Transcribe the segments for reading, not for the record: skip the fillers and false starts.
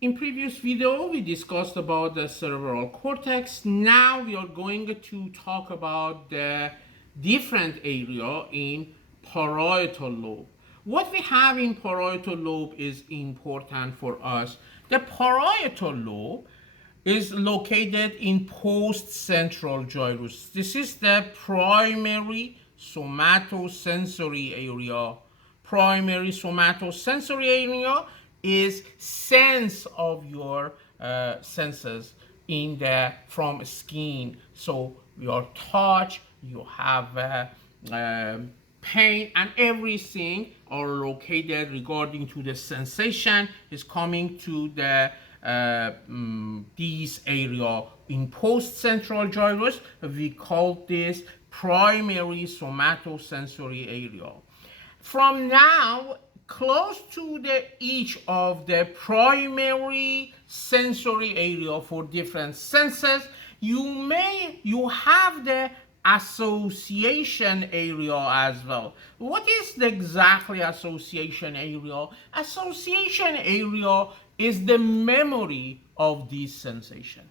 In previous video, we discussed about the cerebral cortex. Now we are going to talk about the different area in parietal lobe. What we have in parietal lobe is important for us. The parietal lobe is located in post-central gyrus. This is the primary somatosensory area. Primary somatosensory area is sense of your senses in the from skin. So your touch, you have pain, and everything are located regarding to the sensation is coming to the this area in post-central gyrus. We call this primary somatosensory area. From now, close to the each of the primary sensory area for different senses, you have the association area as well. What is the exactly association area? Association area is the memory of this sensation.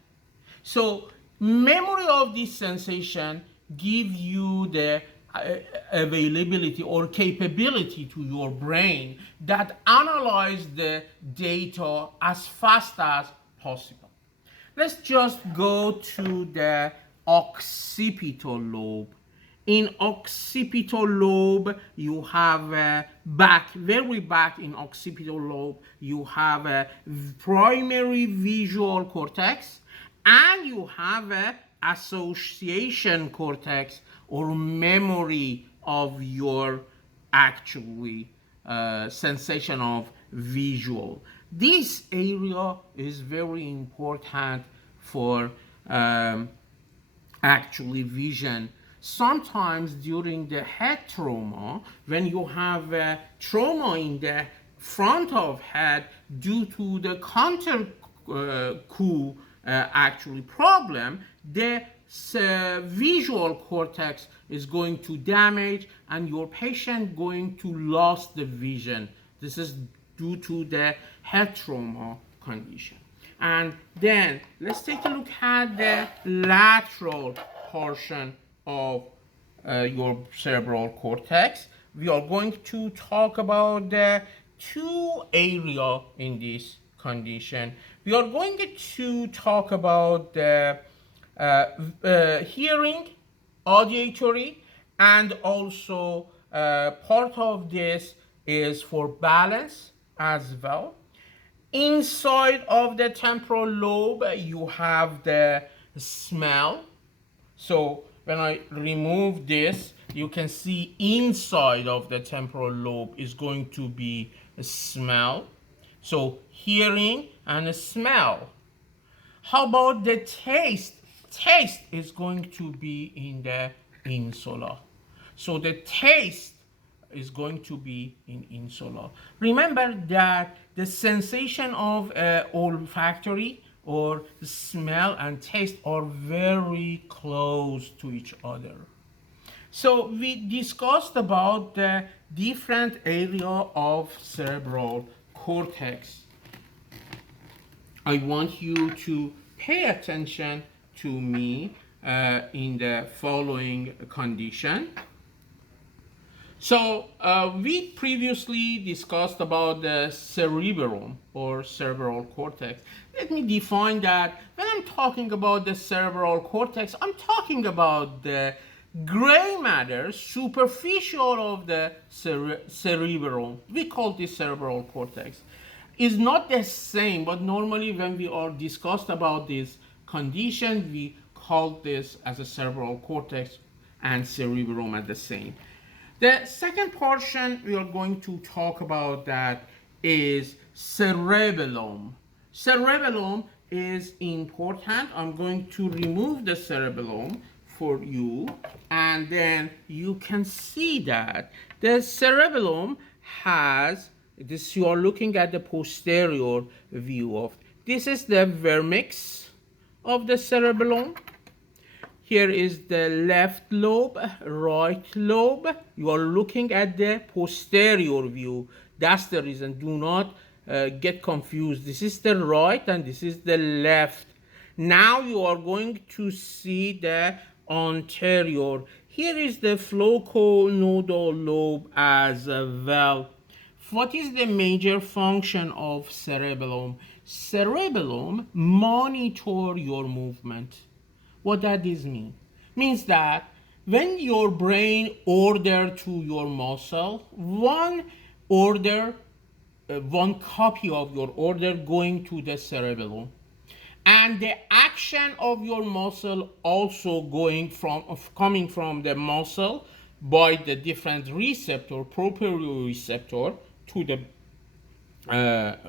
So memory of this sensation give you the availability or capability to your brain that analyze the data as fast as possible. Let's just go to the occipital lobe. In occipital lobe, you have very back in occipital lobe, you have a primary visual cortex, and you have a association cortex or memory of your actually sensation of visual. This area is very important for actually vision. Sometimes during the head trauma, when you have a trauma in the front of head due to the counter coup actually problem, the visual cortex is going to damage and your patient going to lose the vision. This is due to the head trauma condition. And then let's take a look at the lateral portion of your cerebral cortex. We are going to talk about the two areas in this condition. We are going to talk about the hearing, auditory, and also part of this is for balance as well. Inside of the temporal lobe, you have the smell. So when I remove this, you can see inside of the temporal lobe is going to be a smell. So hearing and a smell. How about the taste? Taste is going to be in the insula. So the taste is going to be in insula. Remember that the sensation of olfactory or smell and taste are very close to each other. So we discussed about the different area of cerebral cortex. I want you to pay attention to me in the following condition. So we previously discussed about the cerebellum or cerebral cortex. Let me define that. When I'm talking about the cerebral cortex, I'm talking about the gray matter superficial of the cerebellum. We call this cerebral cortex. Is not the same, but normally when we are discussed about this condition, we call this as a cerebral cortex and cerebellum at the same. The second portion we are going to talk about that is cerebellum. Cerebellum is important. I'm going to remove the cerebellum for you, and then you can see that the cerebellum has this. You are looking at the posterior view of this is the vermix of the cerebellum. Here is the left lobe, right lobe. You are looking at the posterior view. That's the reason. Do not get confused. This is the right and this is the left. Now you are going to see the anterior. Here is the flocconodal lobe as well. What is the major function of cerebellum? Cerebellum monitor your movement. What that is mean? Means that when your brain order to your muscle, one copy of your order going to the cerebellum, and the action of your muscle also coming from the muscle by the different receptor, proprioceptor to the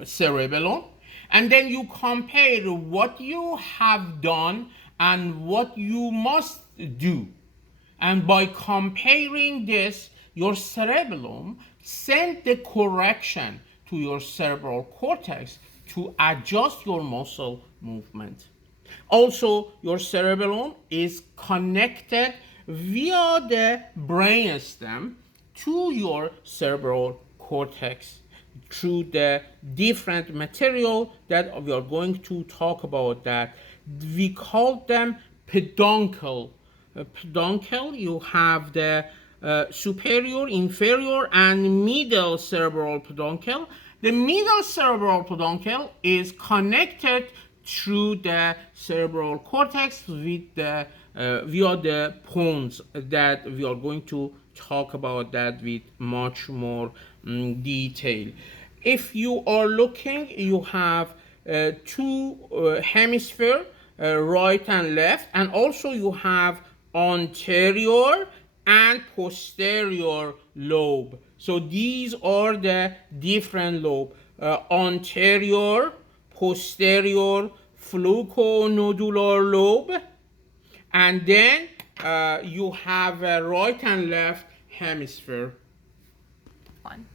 cerebellum, and then you compare what you have done and what you must do, and by comparing this, your cerebellum send the correction to your cerebral cortex to adjust your muscle movement. Also, your cerebellum is connected via the brainstem to your cerebral cortex through the different material that we are going to talk about. That we call them peduncle. Peduncle, you have the superior, inferior, and middle cerebral peduncle. The middle cerebral peduncle is connected through the cerebral cortex with the via the pons that we are going to talk about that with much more detail. If you are looking, you have two hemisphere, right and left, and also you have anterior and posterior lobe. So these are the different lobe: anterior, posterior, flocconodular lobe, and then you have a right and left hemisphere. Fine.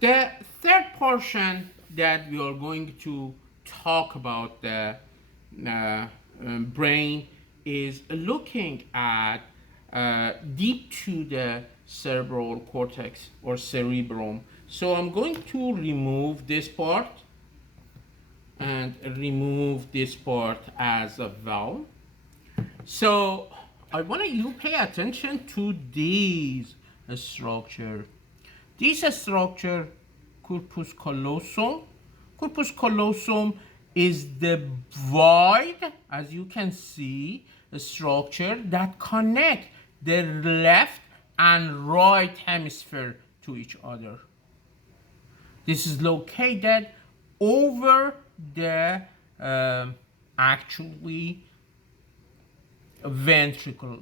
The third portion that we are going to talk about the brain is looking at deep to the cerebral cortex or cerebrum. So I'm going to remove this part and remove this part as well. So I want you pay attention to these structure. This structure, corpus callosum. Corpus callosum is the wide, as you can see, structure that connect the left and right hemisphere to each other. This is located over the actually ventricle,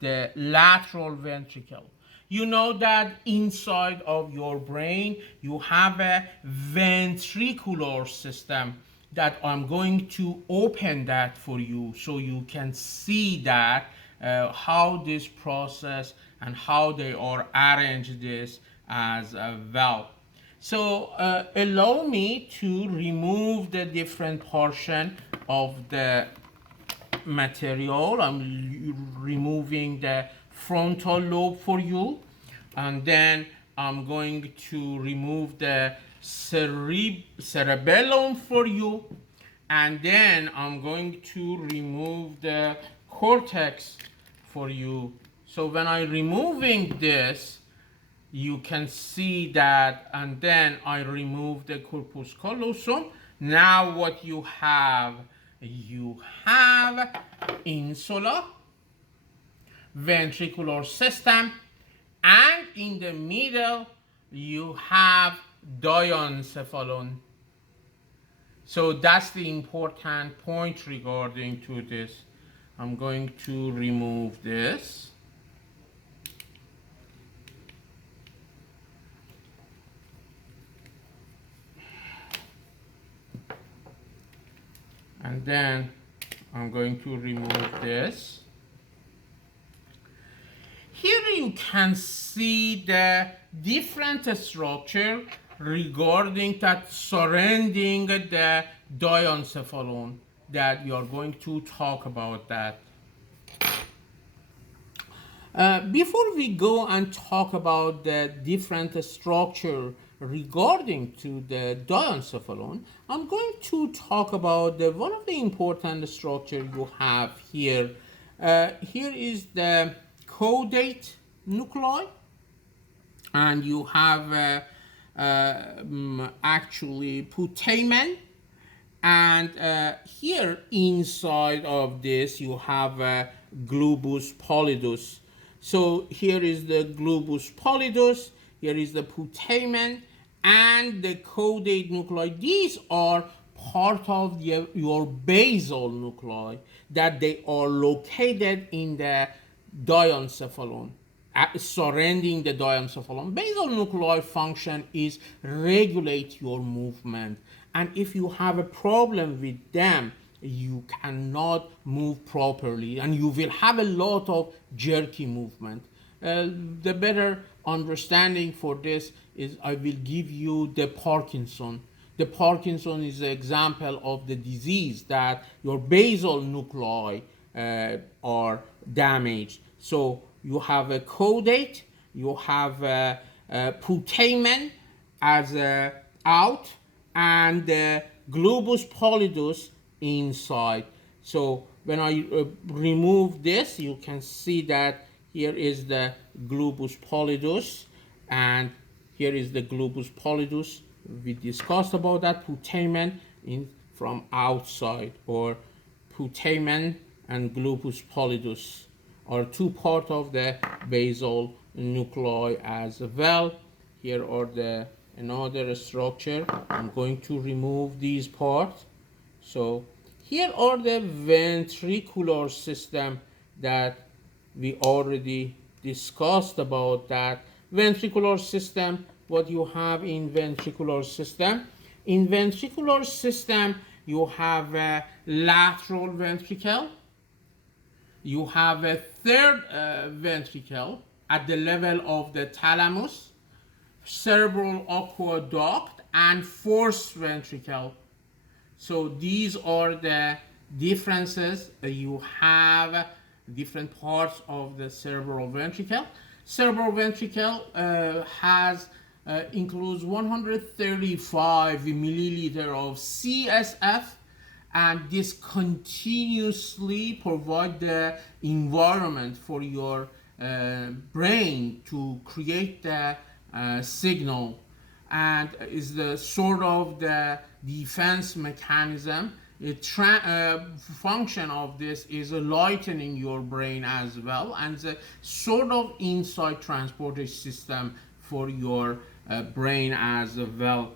the lateral ventricle. You know that inside of your brain you have a ventricular system that I'm going to open that for you so you can see that how this process and how they are arranged this as well. So allow me to remove the different portion of the material. I'm removing the frontal lobe for you, and then I'm going to remove the cerebellum for you, and then I'm going to remove the cortex for you. So when I'm removing this, you can see that, and then I remove the corpus callosum. Now what you have insula, ventricular system, and in the middle you have diencephalon. So that's the important point regarding to this. I'm going to remove this. And then I'm going to remove this. Here you can see the different structure regarding that surrounding the diencephalon that we are going to talk about that. Before we go and talk about the different structure regarding to the diencephalon, I'm going to talk about one of the important structure you have here. Here is the caudate nuclei, and you have actually putamen, and here inside of this you have globus pallidus. So here is the globus pallidus, here is the putamen and the caudate nuclei. These are part of your basal nuclei, that they are located in the diencephalon, surrounding the diencephalon. Basal nuclei function is regulate your movement, and if you have a problem with them, you cannot move properly and you will have a lot of jerky movement. The better understanding for this is I will give you the Parkinson. The Parkinson is an example of the disease that your basal nuclei are damaged. So you have a caudate, you have a putamen as a out, and the globus pallidus inside. So when I remove this, you can see that here is the globus pallidus, and here is the globus pallidus. We discussed about that putamen in from outside, or putamen and globus pallidus are two parts of the basal nuclei as well. Here are the another structure. I'm going to remove these parts. So here are the ventricular system that we already discussed about that. Ventricular system, what you have in ventricular system. In ventricular system, you have a lateral ventricle. You have a third ventricle at the level of the thalamus, cerebral aqueduct, and fourth ventricle. So these are the differences. You have different parts of the cerebral ventricle. Cerebral ventricle includes 135 milliliter of CSF, and this continuously provide the environment for your brain to create the signal, and is the sort of the defense mechanism. The function of this is lightening your brain as well, and the sort of inside transporter system for your brain as well.